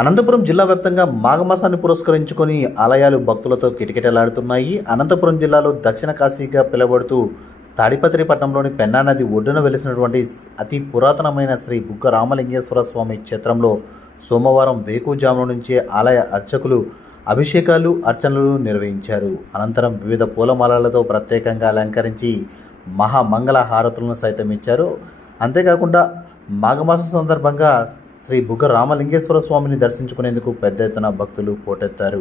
అనంతపురం జిల్లా వ్యాప్తంగా మాఘమాసాన్ని పురస్కరించుకొని ఆలయాలు భక్తులతో కిటకిటలాడుతున్నాయి. అనంతపురం జిల్లాలో దక్షిణ కాశీగా పిలువబడుతూ తాడిపత్రి పట్టణంలోని పెన్నా నది ఒడ్డున వెలిసినటువంటి అతి పురాతనమైన శ్రీ బుగ్గ రామలింగేశ్వర స్వామి క్షేత్రంలో సోమవారం వేకువజామున నుంచే ఆలయ అర్చకులు అభిషేకాలు అర్చనలు నిర్వహించారు. అనంతరం వివిధ పూలమాలలతో ప్రత్యేకంగా అలంకరించి మహామంగళ హారతులను సైతం ఇచ్చారు. అంతేకాకుండా మాఘమాసం సందర్భంగా శ్రీ బుగ్గ రామలింగేశ్వర స్వామిని దర్శించుకునేందుకు పెద్ద ఎత్తున భక్తులు పోటెత్తారు.